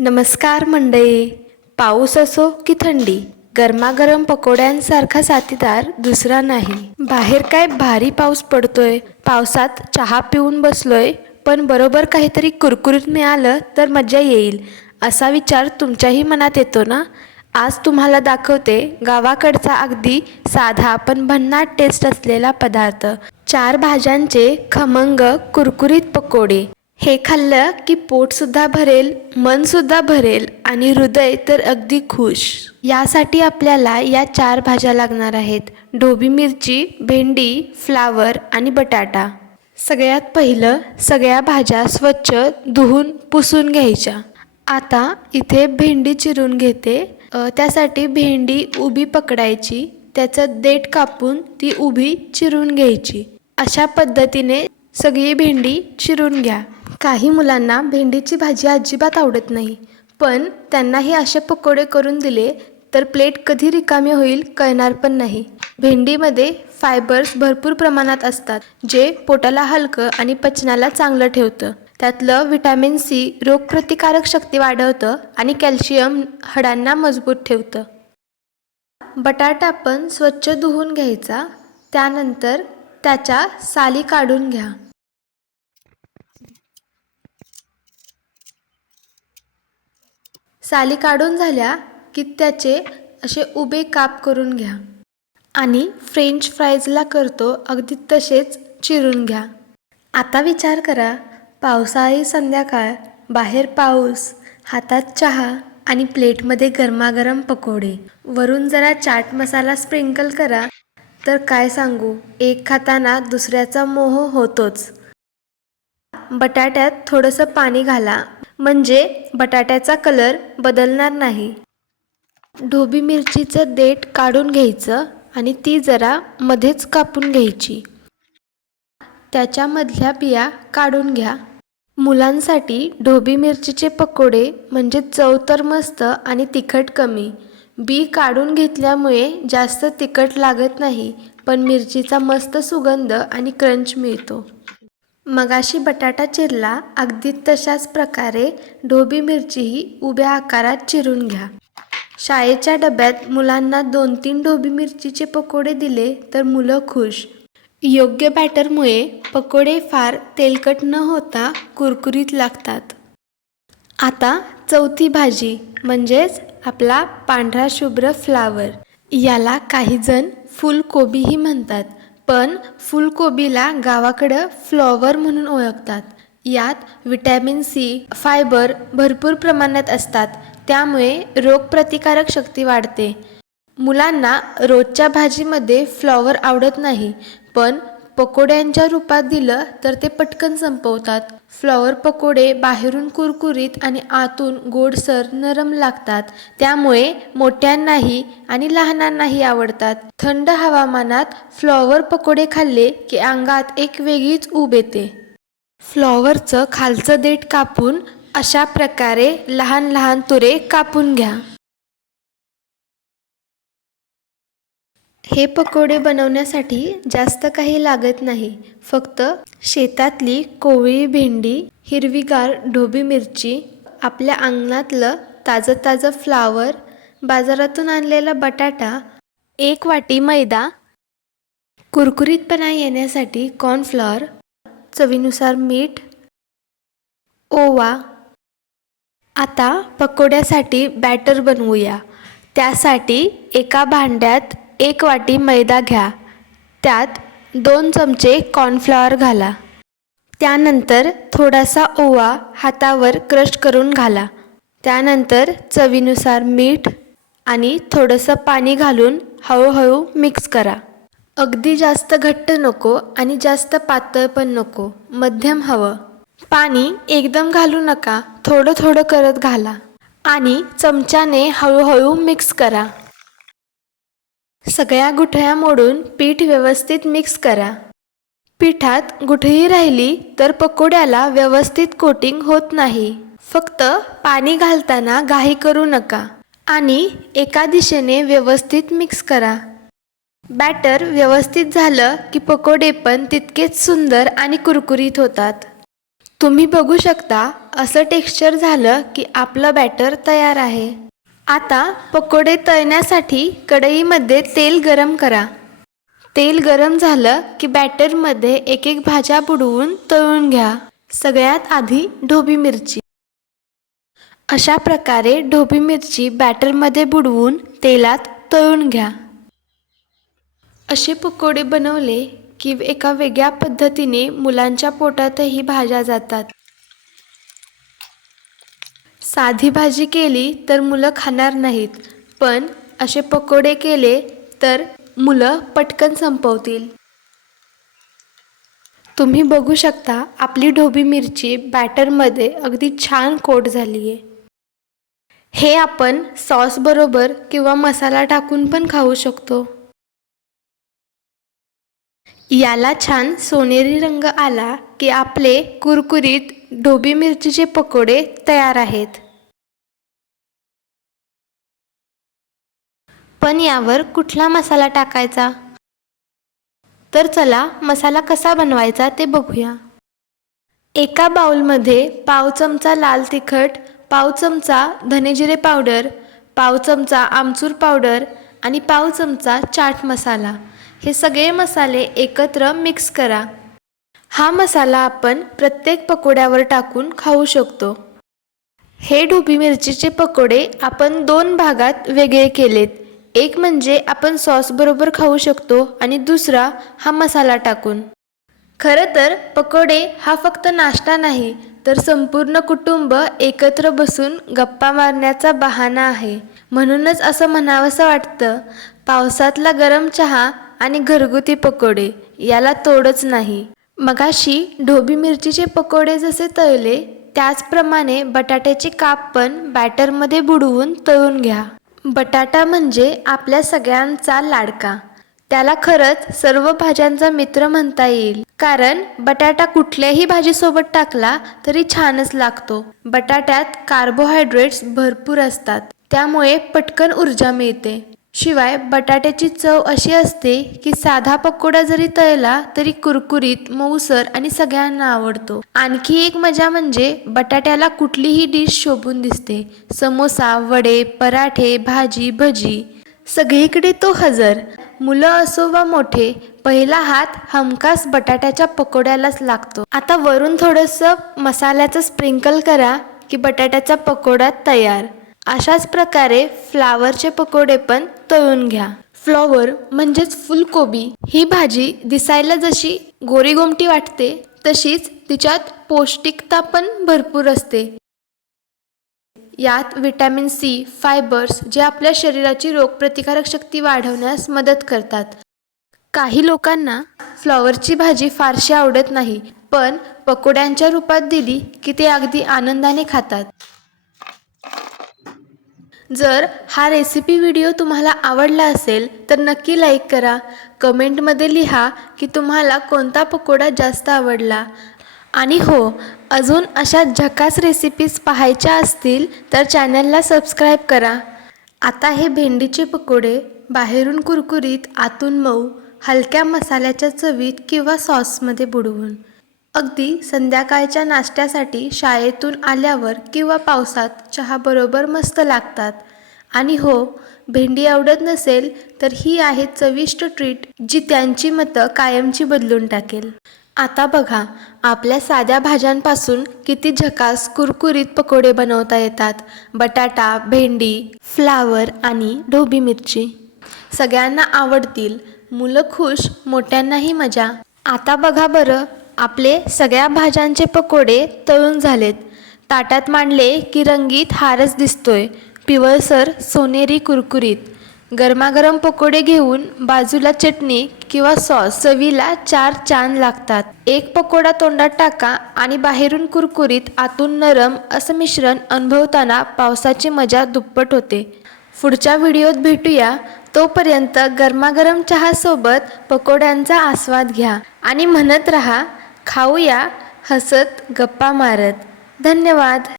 नमस्कार मंडळी. पाऊस असो की थंडी गरमागरम पकोड्यांसारखा साथीदार दुसरा नाही. बाहेर काय भारी पाऊस पडतोय पावसात चहा पिऊन बसलोय पण बरोबर काहीतरी कुरकुरीत मिळालं तर मजा येईल असा विचार तुमच्याही मनात येतो ना? आज तुम्हाला दाखवते गावाकडचा अगदी साधा पण भन्नाट टेस्ट असलेला पदार्थ चार भाज्यांचे खमंग कुरकुरीत पकोडे. हे खाल्लं की पोटसुद्धा भरेल मनसुद्धा भरेल आणि हृदय तर अगदी खुश. यासाठी आपल्याला या चार भाज्या लागणार आहेत. ढोबी मिरची भेंडी फ्लावर आणि बटाटा. सगळ्यात पहिलं सगळ्या भाज्या स्वच्छ धुवून पुसून घ्यायच्या. आता इथे भेंडी चिरून घेते. त्यासाठी भेंडी उभी पकडायची. त्याचं देठ कापून ती उभी चिरून घ्यायची. अशा पद्धतीने सगळी भेंडी चिरून घ्या. काही मुलांना भेंडीची भाजी अजिबात आवडत नाही. पण त्यांनाही असे पकोडे करून दिले तर प्लेट कधी रिकामी होईल कळणार पण नाही. भेंडीमध्ये फायबर्स भरपूर प्रमाणात असतात जे पोटाला हलकं आणि पचनाला चांगलं ठेवतं. त्यातलं व्हिटॅमिन सी रोगप्रतिकारक शक्ती वाढवतं आणि कॅल्शियम हाडांना मजबूत ठेवतं. बटाटा पण स्वच्छ धुवून घ्यायचा त्यानंतर त्याच्या साली काढून घ्या. साली काढून झाल्या की त्याचे असे उभे काप करून घ्या. आणि फ्रेंच फ्राईजला करतो अगदी तसेच चिरून घ्या. आता विचार करा पावसाळी संध्याकाळ बाहेर पाऊस हातात चहा आणि प्लेटमध्ये गरमागरम पकोडे. वरून जरा चाट मसाला स्प्रिंकल करा तर काय सांगू एक खाताना दुसऱ्याचा मोह होतोच. बटाट्यात थोडंसं पाणी घाला. म्हणजे बटाट्याचा कलर बदलणार नाही. ढोबी मिरचीचं देठ काढून घ्यायचं आणि ती जरा मध्येच कापून घ्यायची. त्याच्यामधल्या बिया काढून घ्या. मुलांसाठी ढोबी मिरचीचे पकोडे म्हणजे चव तर मस्त आणि तिखट कमी. बी काढून घेतल्यामुळे जास्त तिखट लागत नाही पण मिरचीचा मस्त सुगंध आणि क्रंच मिळतो. मगाशी बटाटा चिरला अगदी तशाच प्रकारे ढोबी मिरचीही उभ्या आकारात चिरून घ्या. शाळेच्या डब्यात मुलांना दोन तीन ढोबी मिरचीचे पकोडे दिले तर मुलं खुश. योग्य बॅटरमुळे पकोडे फार तेलकट न होता कुरकुरीत लागतात. आता चौथी भाजी म्हणजेच आपला पांढरा शुभ्र फ्लावर. याला काहीजण फुलकोबीही म्हणतात. पण फुलकोबीला गावाकडं फ्लॉवर म्हणून ओळखतात. यात विटॅमिन सी फायबर भरपूर प्रमाणात असतात. त्यामुळे रोगप्रतिकारक शक्ती वाढते. मुलांना रोजच्या भाजीमध्ये फ्लॉवर आवडत नाही पण पकोड्यांच्या रूपात दिलं तर ते पटकन संपवतात. फ्लॉवर पकोडे बाहेरून कुरकुरीत आणि आतून गोडसर नरम लागतात. त्यामुळे मोठ्यांनाही आणि लहानांनाही आवडतात. थंड हवामानात फ्लॉवर पकोडे खाल्ले की अंगात एक वेगळीच ऊब येते. फ्लॉवरचं खालचं देठ कापून अशा प्रकारे लहान लहान तुरे कापून घ्या. हे पकोडे बनवण्यासाठी जास्त काही लागत नाही. फक्त शेतातली कोवळी भेंडी हिरवीगार ढोबी मिरची आपल्या अंगणातलं ताजं ताजं फ्लावर बाजारातून आणलेला बटाटा एक वाटी मैदा कुरकुरीतपणा येण्यासाठी कॉर्नफ्लॉवर चवीनुसार मीठ ओवा. आता पकोड्यासाठी बॅटर बनवूया. त्यासाठी एका भांड्यात एक वाटी मैदा घ्या. त्यात दोन चमचे कॉर्नफ्लॉवर घाला. त्यानंतर थोडासा ओवा हातावर क्रश करून घाला. त्यानंतर चवीनुसार मीठ आणि थोडंसं पाणी घालून हळूहळू मिक्स करा. अगदी जास्त घट्ट नको आणि जास्त पातळ पण नको मध्यम हवं. पाणी एकदम घालू नका थोडं थोडं करत घाला. आणि चमच्याने हळूहळू मिक्स करा. सगळ्या गुठळ्या मोडून पीठ व्यवस्थित मिक्स करा. पिठात गुठळी राहिली तर पकोड्याला व्यवस्थित कोटिंग होत नाही. फक्त पाणी घालताना घाई करू नका आणि एका दिशेने व्यवस्थित मिक्स करा. बॅटर व्यवस्थित झालं की पकोडे पण तितकेच सुंदर आणि कुरकुरीत होतात. तुम्ही बघू शकता असं टेक्स्चर झालं की आपलं बॅटर तयार आहे. आता पकोडे तळण्यासाठी कढईमध्ये तेल गरम करा. तेल गरम झालं की बॅटरमध्ये एक एक भाज्या बुडवून तळून घ्या. सगळ्यात आधी ढोबी मिरची. अशा प्रकारे ढोबी मिरची बॅटरमध्ये बुडवून तेलात तळून घ्या. असे पकोडे बनवले की एका वेगळ्या पद्धतीने मुलांच्या पोटातही भाज्या जातात. साधी भाजी केली तर मुलं खाणार नाहीत. पण असे पकोडे केले तर मुलं पटकन संपवतील. तुम्ही बघू शकता आपली ढोबी मिरची बॅटरमध्ये अगदी छान कोट झाली आहे हे आपण सॉसबरोबर किंवा मसाला टाकून पण खाऊ शकतो. याला छान सोनेरी रंग आला की आपले कुरकुरीत ढोबी मिरचीचे पकोडे तयार आहेत. पण यावर कुठला मसाला टाकायचा? तर चला मसाला कसा बनवायचा ते बघूया. एका बाउलमध्ये पाव चमचा लाल तिखट पाव चमचा धनेजिरे पावडर पाव चमचा आमचूर पावडर आणि पाव चमचा चाट मसाला. हे सगळे मसाले एकत्र मिक्स करा. हा मसाला आपण प्रत्येक पकोड्यावर टाकून खाऊ शकतो. हे ढोबी मिरचीचे पकोडे आपण दोन भागात वेगळे केलेत. एक म्हणजे आपण सॉसबरोबर खाऊ शकतो आणि दुसरा हा मसाला टाकून. खरं तर पकोडे हा फक्त नाश्ता नाही तर संपूर्ण कुटुंब एकत्र बसून गप्पा मारण्याचा बहाणा आहे. म्हणूनच असं म्हणावंसं वाटतं पावसातला गरम चहा आणि घरगुती पकोडे याला तोडच नाही. मगाशी ढोबी मिरचीचे पकोडे जसे तळले त्याचप्रमाणे बटाट्याचे काप पण बॅटरमध्ये बुडवून तळून घ्या. बटाटा म्हणजे आपल्या सगळ्यांचा लाडका. त्याला खरंच सर्व भाज्यांचा मित्र म्हणता येईल. कारण बटाटा कुठल्याही भाजीसोबत टाकला तरी छानच लागतो. बटाट्यात कार्बोहायड्रेट्स भरपूर असतात. त्यामुळे पटकन ऊर्जा मिळते. शिवाय बटाट्याची चव अशी असते की साधा पकोडा जरी तळला तरी कुरकुरीत मऊसर आणि सगळ्यांना आवडतो. आणखी एक मजा म्हणजे बटाट्याला कुठलीही डिश शोभून दिसते. समोसा वडे पराठे भाजी भजी. सगळीकडे तो हजर. मुलं असो वा मोठे पहिला हात हमखास बटाट्याच्या पकोड्यालाच लागतो. आता वरून थोडंसं मसाल्याचं स्प्रिंकल करा की बटाट्याचा पकोडा तयार. अशाच प्रकारे फ्लावरचे पकोडे पण तळून घ्या. फ्लॉवर म्हणजेच फुलकोबी ही भाजी दिसायला जशी गोरीगोमटी वाटते तशीच तिच्यात पौष्टिकता पण भरपूर असते. यात विटॅमिन सी फायबर्स जे आपल्या शरीराची रोगप्रतिकारक शक्ती वाढवण्यास मदत करतात. काही लोकांना फ्लॉवरची भाजी फारशी आवडत नाही पण पकोड्यांच्या रूपात दिली की ते अगदी आनंदाने खातात. जर हा रेसिपी व्हिडिओ तुम्हाला आवडला असेल तर नक्की लाईक करा. कमेंटमध्ये लिहा की तुम्हाला कोणता पकोडा जास्त आवडला. आणि हो अजून अशा झकास रेसिपीज पाहायच्या असतील तर चॅनलला सबस्क्राईब करा. आता हे भेंडीचे पकोडे बाहेरून कुरकुरीत आतून मऊ हलक्या मसाल्याच्या चवीत किंवा सॉसमध्ये बुडवून. अगदी संध्याकाळच्या नाश्त्यासाठी शाळेतून आल्यावर किंवा पावसात चहाबरोबर मस्त लागतात. आणि हो भेंडी आवडत नसेल तर ही आहे चविष्ट ट्रीट जी त्यांची मतं कायमची बदलून टाकेल. आता बघा आपल्या साध्या भाज्यांपासून किती झकास कुरकुरीत पकोडे बनवता येतात. बटाटा भेंडी फ्लावर आणि ढोबी मिरची. सगळ्यांना आवडतील मुलं खुश मोठ्यांनाही मजा. आता बघा बरं आपले सगळ्या भाज्यांचे पकोडे तळून झालेत. ताटात मांडले की रंगीत हारच दिसतोय. पिवळसर सोनेरी कुरकुरीत. गरमागरम पकोडे घेऊन बाजूला चटणी किंवा सॉस चवीला चार चान लागतात. एक पकोडा तोंडात टाका आणि बाहेरून कुरकुरीत आतून नरम असं मिश्रण अनुभवताना पावसाची मजा दुप्पट होते. पुढच्या व्हिडिओत भेटूया. तोपर्यंत गरमागरम चहासोबत पकोड्यांचा आस्वाद घ्या. आणि म्हणत रहा खाऊया हसत गप्पा मारत. धन्यवाद.